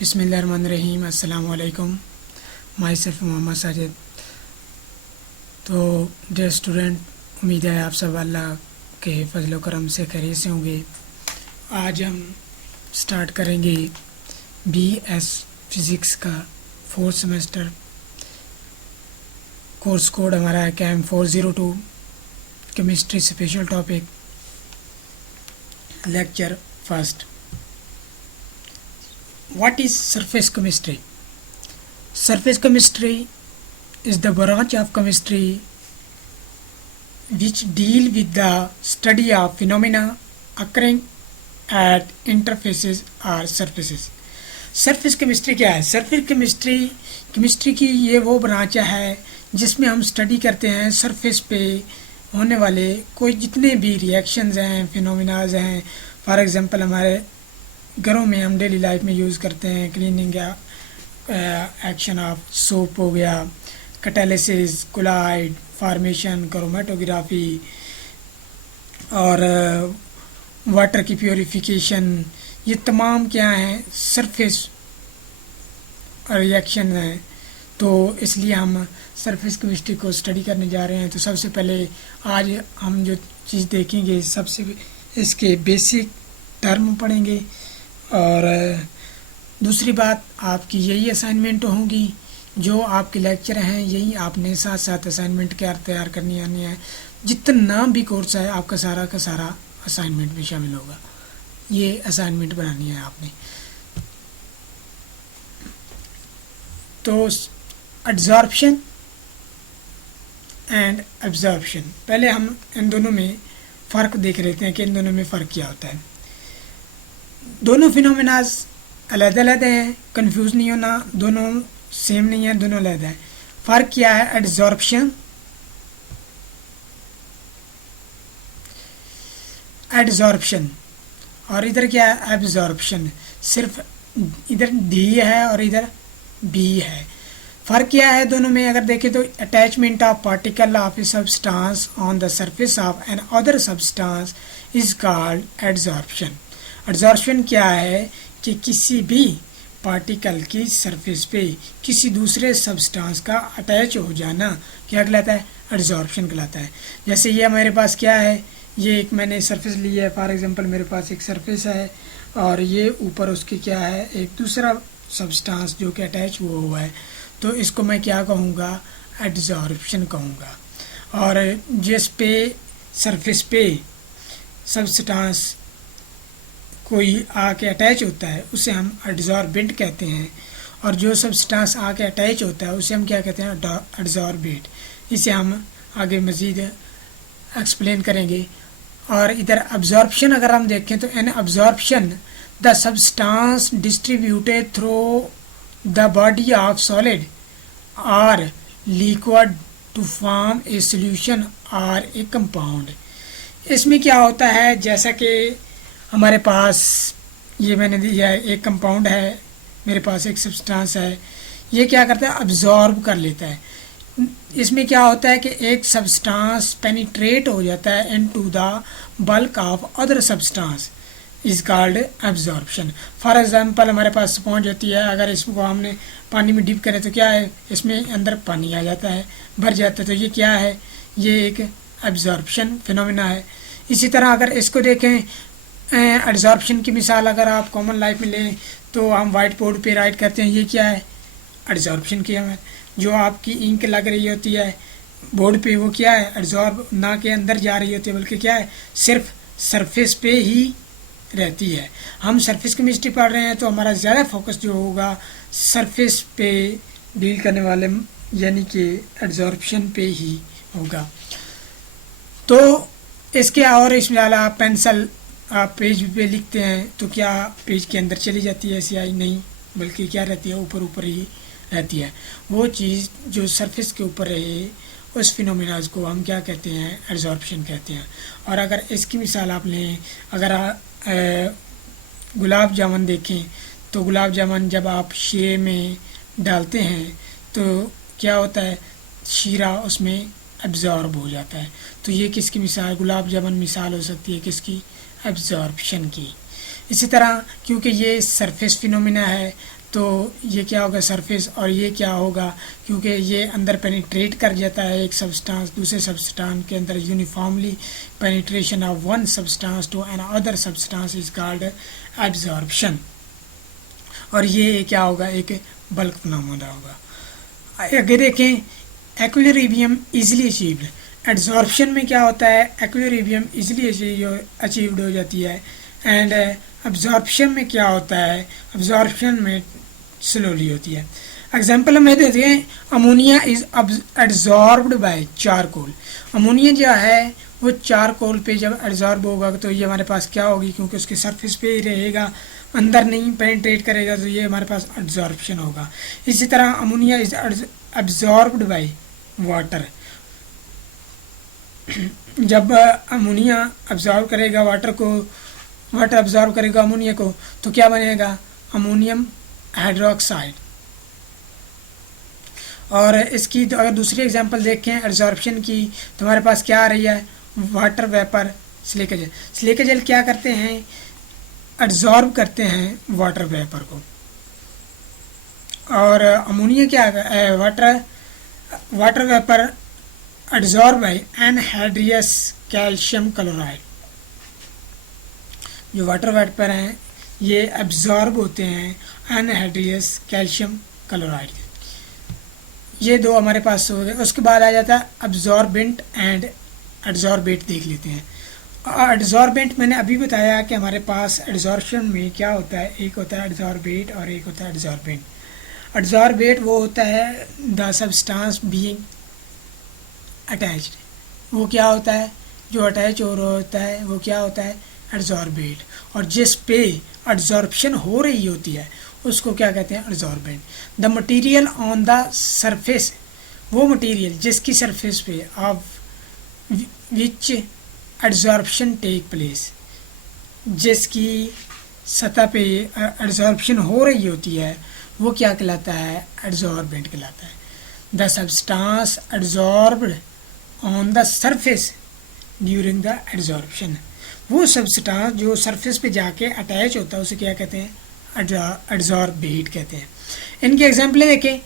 बिस्मिल्लाहिर्रहमानिर्रहीम। अस्सलाम वालेकुम। My self Mohammad Sajid. तो डियर स्टूडेंट, उम्मीद है आप सब अल्लाह के फजल व करम से खैरियत से होंगे। आज हम स्टार्ट करेंगे BS फिज़िक्स का 4th सेमेस्टर। कोर्स कोड हमारा है CAM 402, chemistry special topic, lecture first. What is surface chemistry? Surface chemistry is the branch of chemistry which deal with the study of phenomena occurring at interfaces or surfaces. Surface chemistry क्या है? Surface chemistry की ये वो branch है जिसमें हम study करते हैं सरफेस पे होने वाले कोई जितने भी रिएक्शंस हैं, फिनोमिनाज हैं। फॉर एग्जांपल हमारे घरों में हम डेली लाइफ में यूज़ करते हैं, क्लीनिंग या एक्शन ऑफ सोप हो गया, कैटालिसिस, कोलाइड फॉर्मेशन, क्रोमेटोग्राफी और वाटर की प्योरीफिकेशन, ये तमाम क्या हैं? सरफेस रिएक्शन हैं। तो इसलिए हम सरफेस केमिस्ट्री को स्टडी करने जा रहे हैं। तो सबसे पहले आज हम जो चीज़ देखेंगे, सबसे इसके बेसिक टर्म पढ़ेंगे और दूसरी बात आपकी यही असाइनमेंट होंगी। जो आपके लेक्चर हैं यही आपने साथ साथ असाइनमेंट क्या तैयार करनी आनी है। जितना भी कोर्स है आपका सारा का सारा असाइनमेंट में शामिल होगा। ये असाइनमेंट बनानी है आपने। तो एड्जॉर्प्शन एंड एब्जॉर्प्शन, पहले हम इन दोनों में फ़र्क देख लेते हैं कि इन दोनों में फ़र्क क्या होता है। दोनों फिनोमिनाज अलग-अलग हैं, कंफ्यूज नहीं होना। दोनों सेम नहीं है, दोनों अलग हैं। फ़र्क क्या है? एड्जॉर्प्शन और इधर क्या है? एब्जॉर्प्शन। सिर्फ इधर D है और इधर B है। फ़र्क क्या है दोनों में? अगर देखें तो attachment of particle of a substance on the surface of an other substance is called adsorption. Adsorption क्या है कि किसी भी पार्टिकल की सरफेस पे किसी दूसरे सब्सटेंस का अटैच हो जाना क्या कहलाता है? एड्जॉर्प्शन कहलाता है। जैसे ये मेरे पास क्या है, ये एक मैंने सरफेस ली है। फॉर एग्जांपल मेरे पास एक सरफेस है और ये ऊपर उसके क्या है, एक दूसरा सब्सटेंस जो कि अटैच हुआ है। तो इसको मैं क्या कहूँगा? एड्जॉर्प्शन कहूँगा। और जिस पे सरफेस पे सब्सटेंस कोई आके अटैच होता है उसे हम एड्जॉर्बेंट कहते हैं, और जो सब्सटेंस आके अटैच होता है उसे हम क्या कहते हैं? एड्जॉर्बेट। इसे हम आगे मज़ीद एक्सप्लेन करेंगे। और इधर अब्जॉर्प्शन अगर हम देखें तो an absorption the substance distributed through the body of solid और liquid to form a solution और ए कंपाउंड। इसमें क्या होता है, जैसा कि हमारे पास ये मैंने दिया है, एक कंपाउंड है, मेरे पास एक सब्सटेंस है, ये क्या करता है? अब्जॉर्ब कर लेता है। इसमें क्या होता है कि एक सब्सटेंस पेनिट्रेट हो जाता है into the bulk of other substance is called absorption. For example हमारे पास स्पॉन्ज होती है, अगर इसको हमने पानी में डिप करें तो क्या है, इसमें अंदर पानी आ जाता है, भर जाता है। तो ये क्या है? ये एक एब्जॉर्प्शन फिनोमिना है। इसी तरह अगर इसको देखें, एड्जॉर्प्शन की मिसाल अगर आप कॉमन लाइफ में लें तो हम वाइट बोर्ड पे राइट करते हैं, ये क्या है? एड्जॉर्प्शन की हमें जो आपकी इंक लग रही होती है बोर्ड पे, वो क्या है? एड्जॉर्ब ना के अंदर जा रही होती है, बल्कि क्या है? सिर्फ सरफेस पे ही रहती है। हम सरफेस केमिस्ट्री पढ़ रहे हैं तो हमारा ज़्यादा फोकस जो होगा सरफेस पे डील करने वाले यानी कि एड्जॉर्प्शन पे ही होगा। तो इसके और इसमें आप पेंसिल आप पेज पे लिखते हैं तो क्या पेज के अंदर चली जाती है स्याही? नहीं, बल्कि क्या रहती है? ऊपर ऊपर ही रहती है। वो चीज़ जो सरफेस के ऊपर रहे उस फिनोमिनाज को हम क्या कहते हैं? एड्जॉर्प्शन कहते हैं। और अगर इसकी मिसाल आप लें, अगर गुलाब जामुन देखें तो गुलाब जामुन जब आप शीरे में डालते हैं तो क्या होता है? शीरा उसमें एब्जॉर्ब हो जाता है। तो ये किसकी मिसाल? गुलाब जामुन मिसाल हो सकती है किसकी? एब्जॉर्प्शन की। इसी तरह क्योंकि ये सरफेस फिनोमिना है तो ये क्या होगा सरफेस, और ये क्या होगा क्योंकि ये अंदर पेनिट्रेट कर जाता है एक सब्सटेंस दूसरे सब्सटेंस के अंदर uniformly, penetration of one substance to an other substance is called absorption. और ये क्या होगा, एक बल्क फिनोमेना होगा। आगे देखें, एक्विलिब्रियम इजीली अचीव्ड। एब्जॉर्प्शन में क्या होता है, एक्विलिब्रियम इजीली अचीव्ड हो जाती है, एंड अब्जॉर्प्शन में क्या होता है, अब्जॉर्प्शन में स्लोली होती है। एग्जाम्पल हमें देते हैं, ammonia is absorbed bye charcoal. Ammonia जो है वो चारकोल पे जब एब्जॉर्ब होगा तो ये हमारे पास क्या होगी, क्योंकि उसके सरफेस पे ही रहेगा, अंदर नहीं पेनिट्रेट करेगा, तो ये हमारे पास एब्जॉर्प्शन होगा। इसी तरह ammonia is absorbed by water. जब अमोनिया एब्जॉर्ब करेगा वाटर को, वाटर एब्जॉर्ब करेगा अमोनिया को, तो क्या बनेगा, अमोनियम हाइड्रोक्साइड। और इसकी तो अगर दूसरी एग्जांपल देखें एब्जॉर्प्शन की, तो हमारे पास क्या आ रही है, water vapour silica gel. Silica gel क्या करते हैं, एब्जॉर्ब करते हैं वाटर वेपर को। और अमोनिया क्या है, water vapour absorb by anhydrous calcium chloride. जो वाटर वेपर हैं ये एब्जॉर्ब होते हैं एनहाइड्रियस कैल्शियम क्लोराइड। ये दो हमारे पास हो गए। उसके बाद आ जाता है एब्जॉर्बेंट एंड एड्जॉर्बेट। देख लेते हैं। एड्जॉर्बेंट मैंने अभी बताया कि हमारे पास एड्जॉर्प्शन में क्या होता है, एक होता है एड्जॉर्बेट और एक होता है एड्जॉर्बेंट। एड्जॉर्बेट वो होता है द सब्सटेंस बीइंग अटैच्ड। वो क्या होता है, जो अटैच हो रहा होता है वो क्या होता है, एड्जॉर्बेट। और जिस पे एड्जॉर्प्शन हो रही होती है उसको क्या कहते हैं, adsorbent. The material on the surface, वो मटेरियल जिसकी सरफेस पे of which adsorption take place, जिसकी सतह पे एड्जॉर्प्शन हो रही होती है वो क्या कहलाता है, एड्जॉर्बेंट कहलाता है। The substance adsorbed on the surface during the adsorption, वो सब्सटेंस जो सरफेस पे जाके अटैच होता है उसे क्या कहते हैं, एड्जॉर्बेट कहते हैं। इनके एग्जाम्पल देखें,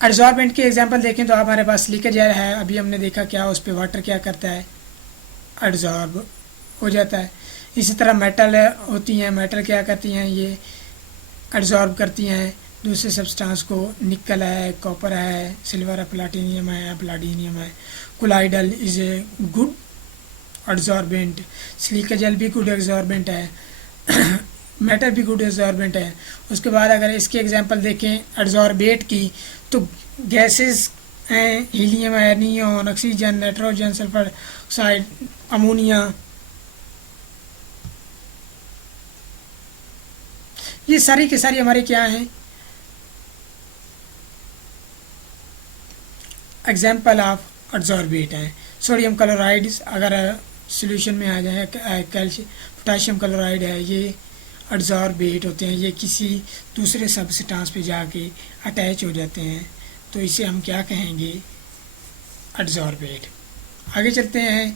एड्जॉर्बेंट के एग्जाम्पल देखें तो हमारे पास सिलिका जेल है, अभी हमने देखा क्या उस पर वाटर क्या करता है, एड्जॉर्ब हो जाता है। इसी तरह मेटल होती हैं, मेटल क्या करती हैं, ये एड्जॉर्ब करती हैं दूसरे सब्सटेंस को। निकल है, कॉपर है, सिल्वर है, प्लाटिनियम है, प्लाटिनियम है। Colloidal is a good adsorbent. Silica gel भी गुड एड्जॉर्बेंट है। मेटल भी गुड एड्जॉर्बेंट है। उसके बाद अगर इसके एग्जांपल देखें एड्जॉर्बेट की, तो गैसेस हैं, हीलियम है, neon, oxygen, nitrogen, sulphur oxide, ammonia. ये सारी के सारी हमारे क्या हैं, एग्जाम्पल ऑफ एड्जॉर्बेट हैं। सोडियम क्लोराइड अगर सॉल्यूशन में आ जाए, कैल्शियम पोटाशियम क्लोराइड है, ये एड्जॉर्बेट होते हैं। ये किसी दूसरे सब्सटेंस पे जाके अटैच हो जाते हैं, तो इसे हम क्या कहेंगे, एड्जॉर्बेट। आगे चलते हैं,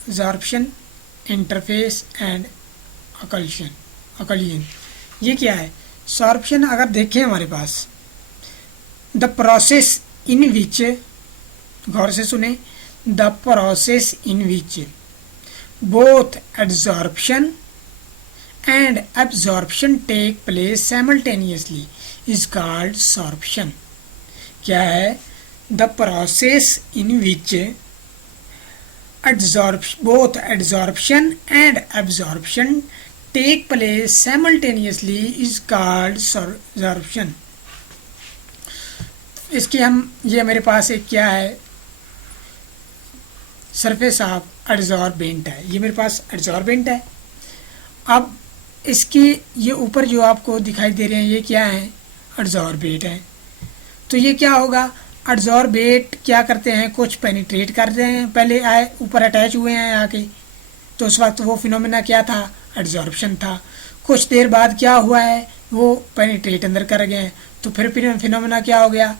एब्जॉर्प्शन, इंटरफेस एंड अकलियन। ये क्या है, सॉर्प्शन अगर देखें हमारे पास, द प्रोसेस इन विच, गौर से सुने, the process in which both adsorption and absorption take place simultaneously is called sorption. क्या है, the process in which both adsorption and absorption take place simultaneously is called sorption. इसकी हम, ये मेरे पास एक क्या है, सरफेस ऑफ एड्जॉर्बेंट है, ये मेरे पास एड्जॉर्बेंट है। अब इसकी ये ऊपर जो आपको दिखाई दे रहे हैं ये क्या है, एड्जॉर्बेट है। तो ये क्या होगा, एड्जॉर्बेट क्या करते हैं, कुछ पेनिट्रेट कर रहे हैं, पहले आए ऊपर अटैच हुए हैं आके, तो उस वक्त वो फिनोमेना क्या था, एड्जॉर्प्शन था। कुछ देर बाद क्या हुआ है, वो पेनिट्रेट अंदर कर गए, तो फिर फिनोमेना क्या हो गया,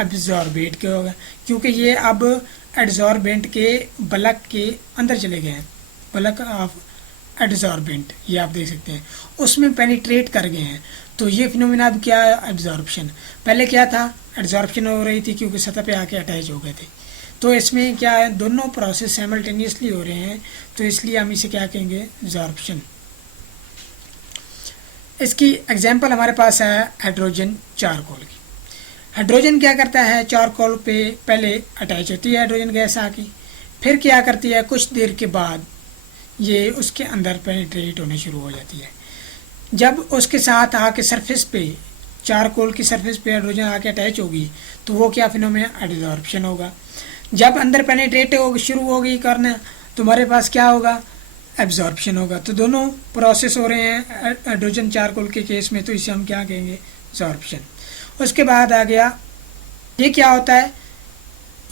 एब्जॉर्बेट के हो गया, क्योंकि ये अब एड्जॉर्बेंट के बलक के अंदर चले गए हैं, बलक ऑफ एड्सॉर्बेंट, ये आप देख सकते हैं, उसमें पेनिट्रेट कर गए हैं। तो ये फिनोमिना अब क्या है, एब्जॉर्प्शन। पहले क्या था, एड्सॉर्प्शन हो रही थी क्योंकि सतह पे आके अटैच हो गए थे। तो इसमें क्या है, दोनों प्रोसेस साइमल्टेनियसली हो रहे हैं, तो इसलिए हम इसे क्या कहेंगे, एब्जॉर्प्शन। इसकी एग्जांपल हमारे पास है हाइड्रोजन चारकोल की। हाइड्रोजन क्या करता है, चारकोल पे पहले अटैच होती है हाइड्रोजन गैस आके, फिर क्या करती है, कुछ देर के बाद ये उसके अंदर पेनिट्रेट होने शुरू हो जाती है। जब उसके साथ आके सरफेस पे, चारकोल की सरफेस पे हाइड्रोजन आके अटैच होगी तो वो क्या फिनोमेना, एड्सॉर्प्शन होगा। जब अंदर पेनिट्रेट हो शुरू होगी करना तो हमारे पास क्या होगा, एब्जॉर्प्शन होगा। तो दोनों प्रोसेस हो रहे हैं हाइड्रोजन चारकोल के केस में, तो इसे हम क्या कहेंगे, एब्जॉर्प्शन। उसके बाद आ गया, ये क्या होता है,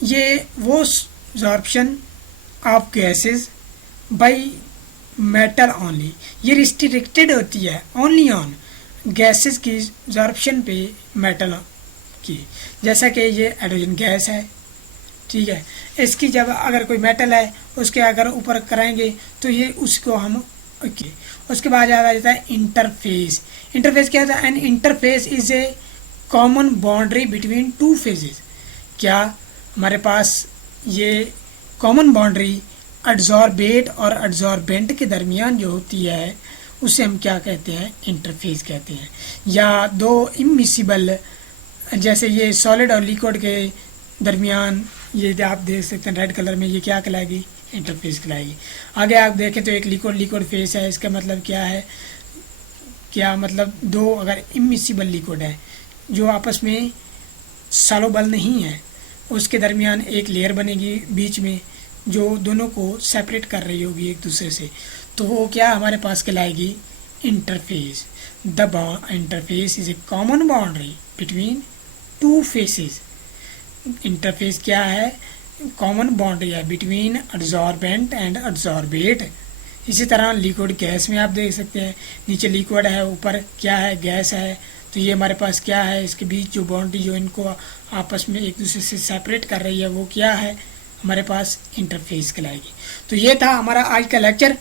ये वो absorption of gases by metal only, ये रिस्ट्रिक्टेड होती है ओनली ऑन गैसेस की एब्जॉर्प्शन पे मेटल की। जैसा कि ये हाइड्रोजन गैस है, ठीक है, इसकी जब अगर कोई मेटल है उसके अगर ऊपर कराएंगे तो ये उसको हम ओके। उसके बाद आ जाता है इंटरफेस। इंटरफेस क्या होता है, N interface is a common boundary between two phases. क्या हमारे पास ये कॉमन बाउंड्री एड्सॉर्बेट और एड्सॉर्बेंट के दरमियान जो होती है उसे हम क्या कहते हैं, इंटरफेस कहते हैं। या दो इमिसिबल, जैसे ये सॉलिड और लिक्विड के दरमियान, ये आप देख सकते हैं रेड कलर में, ये क्या कहलाएगी, इंटरफेस कहलाएगी। आगे आप देखें तो एक लिक्विड फेस है, इसका मतलब क्या है, क्या मतलब दो अगर इमिसिबल लिक्विड है जो आपस में सॉल्युबल नहीं है, उसके दरमियान एक लेयर बनेगी बीच में जो दोनों को सेपरेट कर रही होगी एक दूसरे से, तो वो क्या हमारे पास कहलाएगी, interface. The interface is a common boundary between two phases. Interface क्या है, कॉमन बाउंड्री है बिटवीन एड्सॉर्बेंट एंड एड्सॉर्बेट। इसी तरह लिक्विड गैस में आप देख सकते हैं, नीचे लिक्विड है, ऊपर क्या है, गैस है, तो ये हमारे पास क्या है, इसके बीच जो बाउंड्री जो इनको आपस में एक दूसरे से सेपरेट कर रही है वो क्या है, हमारे पास इंटरफेस कहलाएगी। तो ये था हमारा आज का लेक्चर।